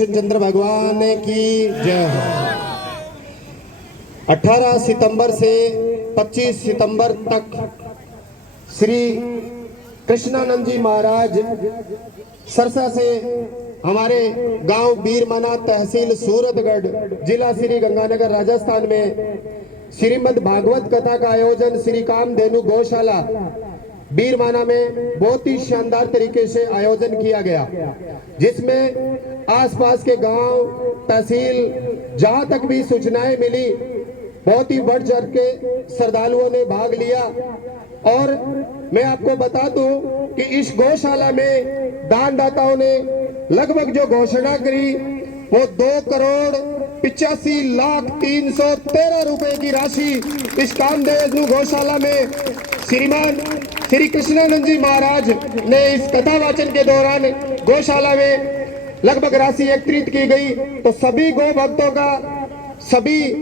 चंद्र भगवान की जय हो। 18 सितंबर से 25 सितंबर तक श्री कृष्णानंद जी महाराज सरसा से हमारे गांव बीरमाना तहसील सूरतगढ़ जिला श्री गंगानगर राजस्थान में श्रीमद् भागवत कथा का आयोजन श्री कामधेनु गौशाला बीरमाना में बहुत ही शानदार तरीके से आयोजन किया गया, जिसमें आसपास के गांव तहसील जहां तक भी सूचनाएं मिली बहुत ही बढ़ चढ़ के श्रद्धालुओं ने भाग लिया। और मैं आपको बता दूं कि इस गौशाला में दानदाताओं ने लगभग जो घोषणा करी वो 2,85,03,13 रुपए की राशि इस कामधेनु गौशाला में श्रीमान श्री कृष्णानंद जी महाराज ने इस कथा वाचन के दौरान गौशाला में लगभग राशि एकत्रित की गई। तो सभी गौ भक्तों का, सभी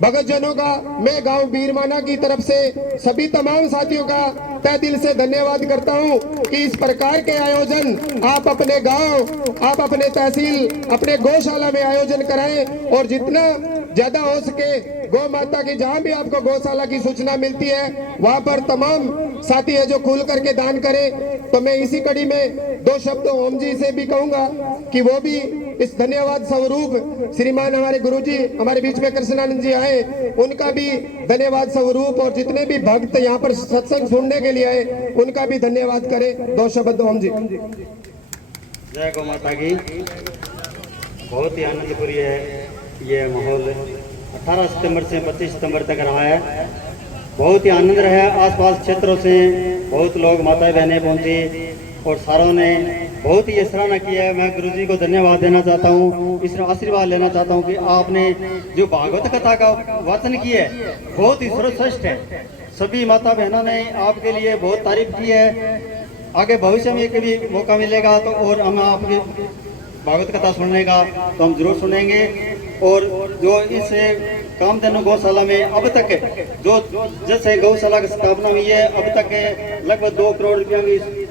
भगतजनों का मैं गांव बीरमाना की तरफ से सभी तमाम साथियों का तहे दिल से धन्यवाद करता हूं कि इस प्रकार के आयोजन आप अपने गांव, आप अपने तहसील, अपने गौशाला में आयोजन कराएं और जितना ज्यादा हो सके गौ माता की जहां भी आपको गौशाला की सूचना मिलती है वहां पर तमाम साथी है जो खुल करके दान करें। तो मैं इसी कड़ी में दो शब्द ओम जी से भी कहूंगा कि वो भी इस धन्यवाद स्वरूप श्रीमान हमारे गुरुजी हमारे बीच में कृष्णानंद जी आए, उनका भी धन्यवाद स्वरूप और जितने भी भक्त यहाँ पर सत्संग सुनने के लिए आए उनका भी धन्यवाद करें। दो शब्द ओम जी। जय गौ माता की। बहुत ही आनंदपूरी है ये माहौल। 18 सितंबर से 25 सितंबर तक रहा है, बहुत ही आनंद रहा। आसपास क्षेत्रों से बहुत लोग माता बहनें पहुंची और सारों ने बहुत ही सराहना की है। मैं गुरुजी को धन्यवाद देना चाहता हूँ, इस आशीर्वाद लेना चाहता हूँ कि आपने जो भागवत कथा का वाचन किया है बहुत ही सर्वश्रेष्ठ है। सभी माता बहनों ने आपके लिए बहुत तारीफ की है। आगे भविष्य में कभी मौका मिलेगा तो और हम आपकी भागवत कथा सुनने का तो हम जरूर सुनेंगे। और जो इस कामधेनु गौशाला में अब तक जो जैसे गौशाला की स्थापना हुई है अब तक लगभग 2 करोड़ रुपया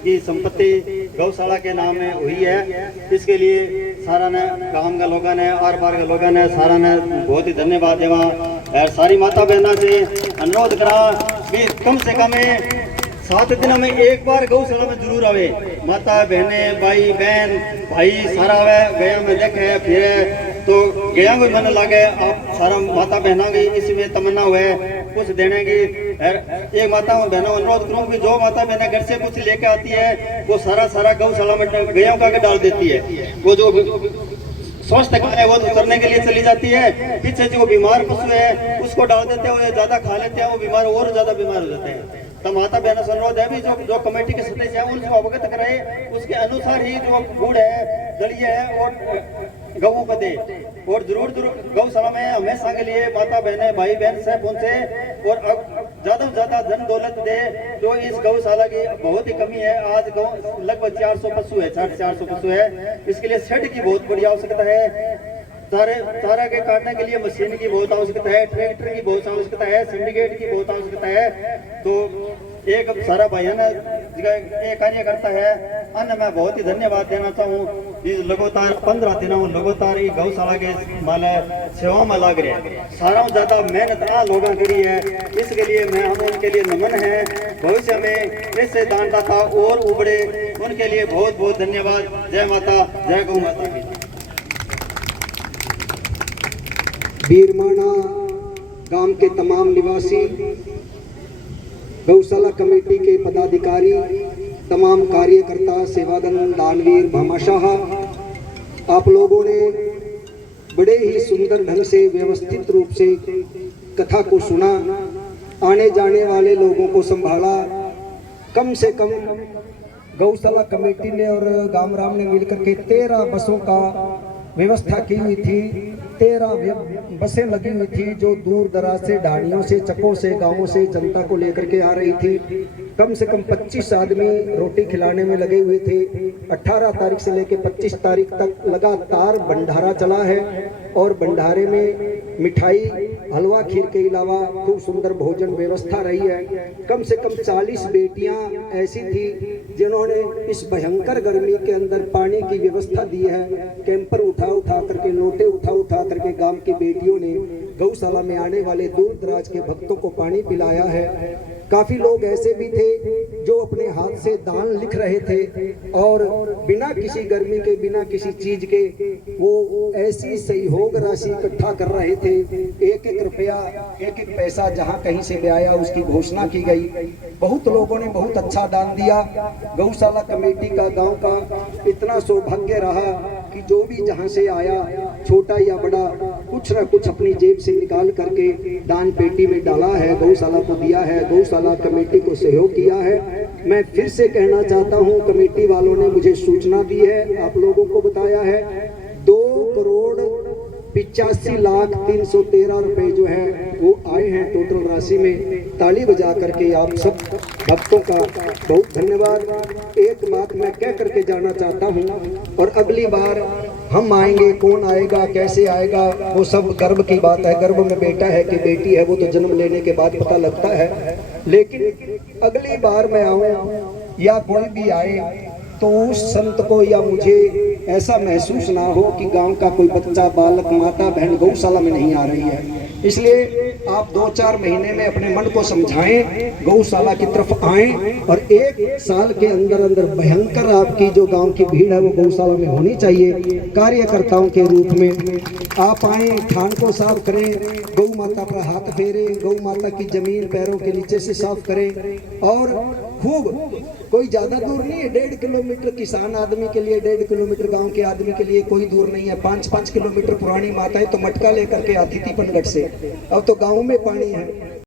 की संपत्ति गौशाला के नाम में हुई है। इसके लिए सारा ने गांव के लोगों ने आर पार के लोगों ने सारा ने बहुत ही धन्यवाद देवा और सारी माता बहनों से अनुरोध करा कि कम से कम 7 दिनों में एक बार गौशाला में जरूर आवे। माता बहने भाई बहन भाई सारा आवे, गया में देखे फिर तो गया को मन लगे आप सारा माता बहनों की इसमें तमन्ना हुए कुछ देने की। एक माता बहनों अनुरोध करूँ कि जो माता बहनें घर से कुछ लेके आती है वो सारा गौशाला में गया का डाल देती है। वो जो स्वस्थ है वो उतरने के लिए चली जाती है, पीछे जो बीमार पशु है उसको डाल देते हैं, वो ज्यादा खा लेते हैं, वो बीमार और ज्यादा बीमार हो जाते हैं। तो माता बहनों से अनुरोध है भी जो कमेटी के सदस्य हैं उनको अवगत कराए, उसके अनुसार ही जो गुड़ है दलिया है और गऊ को दे। और जरूर गौशाला में हमेशा के लिए माता बहने भाई बहन से पहुंचे और ज्यादा से ज्यादा धन दौलत दे। जो इस गौशाला की बहुत ही कमी है, आज लगभग 400 पशु है, 450 पशु है। इसके लिए शेड की बहुत बड़ी आवश्यकता है, चारा के काटने के लिए मशीन की बहुत आवश्यकता है, ट्रैक्टर की बहुत आवश्यकता है, सिंडिकेट की बहुत आवश्यकता है। तो एक सारा भाइयों ये कार्य करता है। अन्य मैं बहुत ही धन्यवाद देना चाहूँ। लगातार 15 दिनों लगातार गौशाला के मान सेवा में लग रहे, सारा ज्यादा मेहनत लोगों करी है। इसके लिए मैं हम उनके लिए नमन है। भविष्य में ऐसे दानदाता और उबड़े, उनके लिए बहुत बहुत धन्यवाद। जय माता, जय गौ माता की। बीरमाना गांव के तमाम निवासी, गौशाला कमेटी के पदाधिकारी, तमाम कार्यकर्ता, सेवागन, दानवीर, भामाशाह, आप लोगों ने बड़े ही सुंदर ढंग से व्यवस्थित रूप से कथा को सुना, आने जाने वाले लोगों को संभाला। कम से कम गौशाला कमेटी ने और गामराम ने मिलकर के 13 बसों का व्यवस्था की हुई थी। 13 बसें लगी हुई थी जो दूर दराज से, ढाणियों से, चकों से, गांवों से जनता को लेकर के आ रही थी। कम से कम 25 आदमी रोटी खिलाने में लगे हुए थे। 18 तारीख से लेकर 25 तारीख तक लगातार भंडारा चला है और भंडारे में मिठाई, हलवा, खीर के अलावा खूब सुंदर भोजन व्यवस्था रही है। कम से कम 40 बेटियां ऐसी थी जिन्होंने इस भयंकर गर्मी के अंदर पानी की व्यवस्था दी है। कैंपर उठा उठा करके, लोटे उठा उठा करके गांव की बेटियों ने गौशाला में आने वाले दूर दराज के भक्तों को पानी पिलाया है। काफी लोग ऐसे भी थे जो अपने हाथ से दान लिख रहे थे और बिना किसी गर्मी के, बिना किसी चीज के वो ऐसी सहयोग राशि इकट्ठा कर रहे थे। एक एक रुपया, एक एक पैसा जहाँ कहीं से भी आया उसकी घोषणा की गई। बहुत लोगों ने बहुत अच्छा दान दिया। गौशाला कमेटी का, गांव का इतना सौभाग्य रहा कि जो भी जहाँ से आया, छोटा या बड़ा, कुछ न कुछ अपनी जेब से निकाल करके दान पेटी में डाला है, गौशाला को दिया है, गौशाला कमेटी को सहयोग किया है। मैं फिर से कहना चाहता हूँ, कमेटी वालों ने मुझे सूचना दी है, आप लोगों को बताया है, 2,85,313 रुपए जो है वो आए हैं टोटल राशि में। ताली बजा करके आप सब भक्तों का बहुत धन्यवाद। एक बात मैं कह करके जाना चाहता हूँ, और अगली बार हम आएंगे, कौन आएगा, कैसे आएगा, वो सब गर्भ की बात है। गर्भ में बेटा है कि बेटी है वो तो जन्म लेने के बाद पता लगता है। लेकिन अगली बार मैं आऊँ या कोई भी आए तो उस संत को या मुझे ऐसा महसूस ना हो कि गांव का कोई बच्चा, बालक, माता, बहन गौशाला में नहीं आ रही है। इसलिए आप 2-4 महीने में अपने मन को समझाएं, गौशाला की तरफ आएं, और 1 साल के अंदर अंदर भयंकर आपकी जो गांव की भीड़ है वो गौशाला में होनी चाहिए। कार्यकर्ताओं के रूप में आप आएं, थान को साफ करें, गौ माता पर हाथ फेरें, गौ माता की जमीन पैरों के नीचे से साफ करें। और खूब, कोई ज्यादा दूर नहीं है, 1.5 किलोमीटर किसान आदमी के लिए, 1.5 किलोमीटर गांव के आदमी के लिए कोई दूर नहीं है। 5-5 किलोमीटर पुरानी माता है तो मटका लेकर के आती थी पनगढ़ से, अब तो गांव में पानी है।